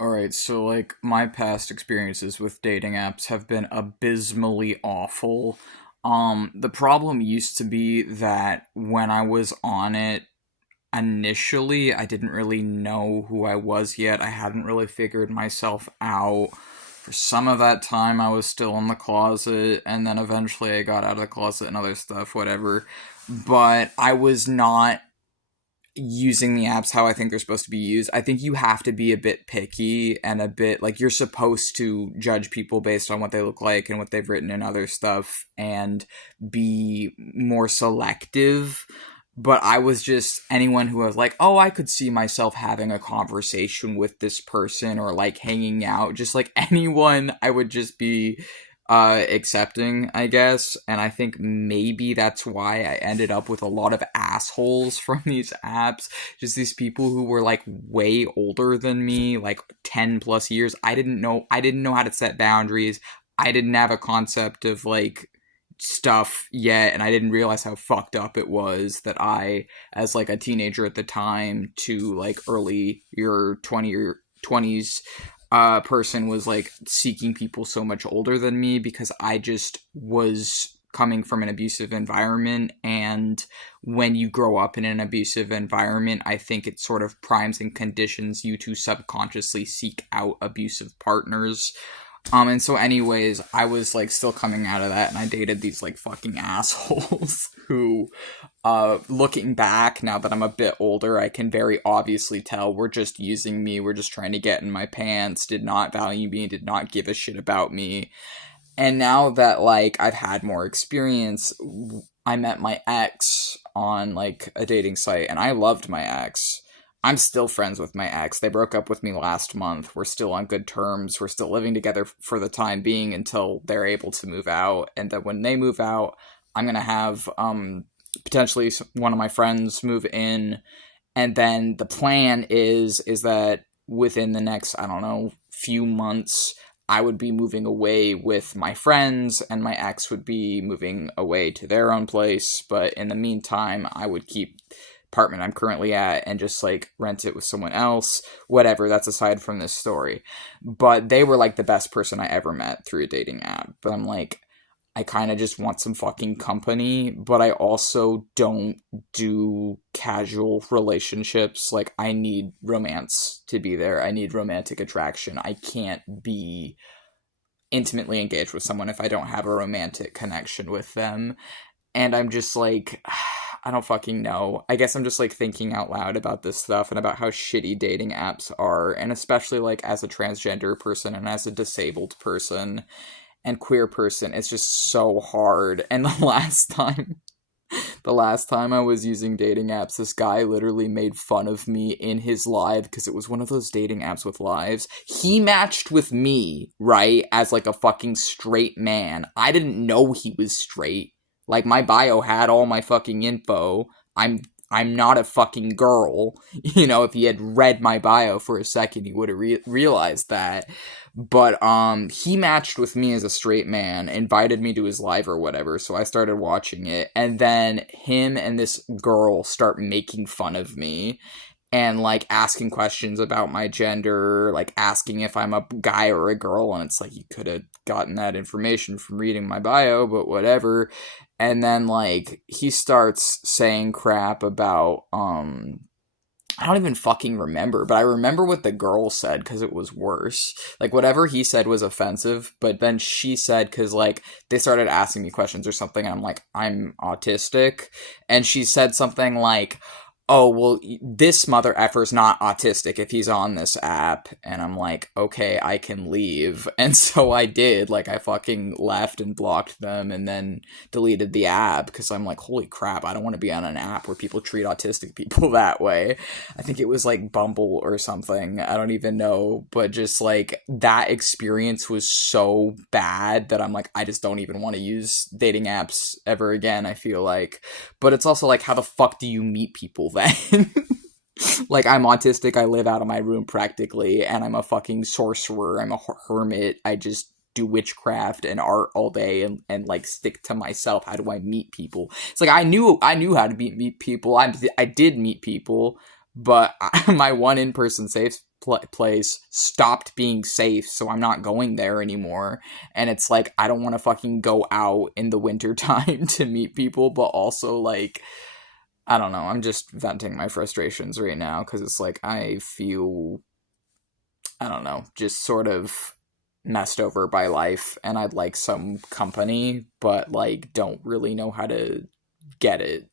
All right, so like my past experiences with dating apps have been abysmally awful. The problem used to be that when I was on it initially, I didn't really know who I was yet. I hadn't really figured myself out. For some of that time, I was still in the closet, and then eventually I got out of the closet and other stuff, whatever. But I was not using the apps how I think they're supposed to be used. I think you have to be a bit picky and a bit like you're supposed to judge people based on what they look like and what they've written and other stuff and be more selective. But I was just anyone who was like, oh, I could see myself having a conversation with this person or like hanging out, just like anyone, I would just be accepting, I guess. And I think maybe that's why I ended up with a lot of assholes from these apps. Just these people who were like way older than me, like 10 plus years. I didn't know how to set boundaries. I didn't have a concept of like stuff yet, and I didn't realize how fucked up it was that I, as like a teenager at the time to like early your 20s person, was like seeking people so much older than me because I just was coming from an abusive environment. And when you grow up in an abusive environment, I think it sort of primes and conditions you to subconsciously seek out abusive partners. And so anyways, I was like still coming out of that, and I dated these like fucking assholes who, looking back now that I'm a bit older, I can very obviously tell were just using me, were just trying to get in my pants, did not value me, did not give a shit about me. And now that like I've had more experience, I met my ex on like a dating site, and I loved my ex. I'm still friends with my ex. They broke up with me last month. We're still on good terms. We're still living together for the time being until they're able to move out. And then when they move out, I'm gonna have potentially one of my friends move in. And then the plan is that within the next, I don't know, few months, I would be moving away with my friends, and my ex would be moving away to their own place. But in the meantime, I would keep apartment I'm currently at and just like rent it with someone else. Whatever, that's aside from this story. But they were like the best person I ever met through a dating app. But I'm like, I kind of just want some fucking company, but I also don't do casual relationships. Like, I need romance to be there. I need romantic attraction. I can't be intimately engaged with someone if I don't have a romantic connection with them. And I'm just like, I don't fucking know. I guess I'm just like thinking out loud about this stuff and about how shitty dating apps are, and especially like as a transgender person and as a disabled person and queer person, it's just so hard. And the last time I was using dating apps, this guy literally made fun of me in his live because it was one of those dating apps with lives. He matched with me, right, as like a fucking straight man. I didn't know he was straight. Like, my bio had all my fucking info. I'm not a fucking girl. You know, if he had read my bio for a second, he would have realized that. But he matched with me as a straight man, invited me to his live or whatever, so I started watching it. And then him and this girl start making fun of me and like asking questions about my gender, like asking if I'm a guy or a girl, and it's like you could have gotten that information from reading my bio, but whatever. And then like he starts saying crap about I don't even fucking remember, but I remember what the girl said because it was worse. Like, whatever he said was offensive, but then she said, because, like, they started asking me questions or something, and I'm like, I'm autistic. And she said something like, oh, well, this mother effer's not autistic if he's on this app. And I'm like, okay, I can leave. And so I did. Like, I fucking left and blocked them and then deleted the app because I'm like, holy crap, I don't want to be on an app where people treat autistic people that way. I think it was like Bumble or something. I don't even know. But just like that experience was so bad that I'm like, I just don't even want to use dating apps ever again, I feel like. But it's also like, how the fuck do you meet people then? Like, I'm autistic, I live out of my room practically, and I'm a fucking sorcerer, I'm a hermit, I just do witchcraft and art all day and like stick to myself. How do I meet people? It's like I knew how to meet people. I did meet people, but my one in-person safe place stopped being safe, so I'm not going there anymore. And it's like, I don't want to fucking go out in the winter time to meet people, but also like, I don't know, I'm just venting my frustrations right now because it's like I feel, I don't know, just sort of messed over by life, and I'd like some company, but like don't really know how to get it.